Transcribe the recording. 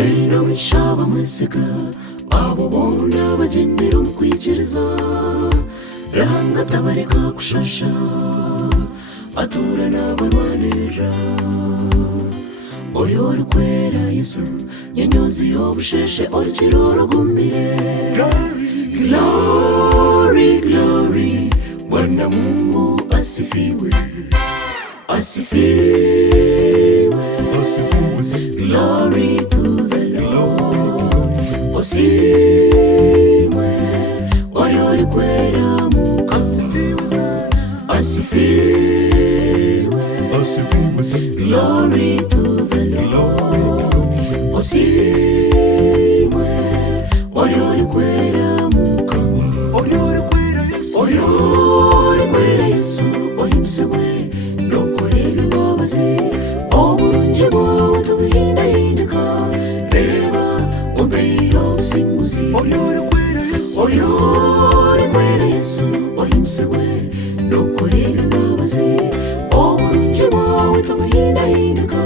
Beira w'inshaba mwesiga abo bona bagendera umukwikiriza ranga tabareka kushasha atura n'abarwanira ori kwera Yesu nyanyozi yobusheshe ori kiroro gumire glory glory Bwana Mungu asifiwe asifiwe glory to the Lord osimwe ori kwera Mungu asifiwe glory to the Lord osimwe ori kwera Mungu ori kwera Yesu ohimsewe nokorera imbabazi oburungi bwawe tubuhindahindika reba umbeira obusinguzi ori kwera Yesu ohimsewe nokorera imbabazi oburungi bwawe tubuhindahindika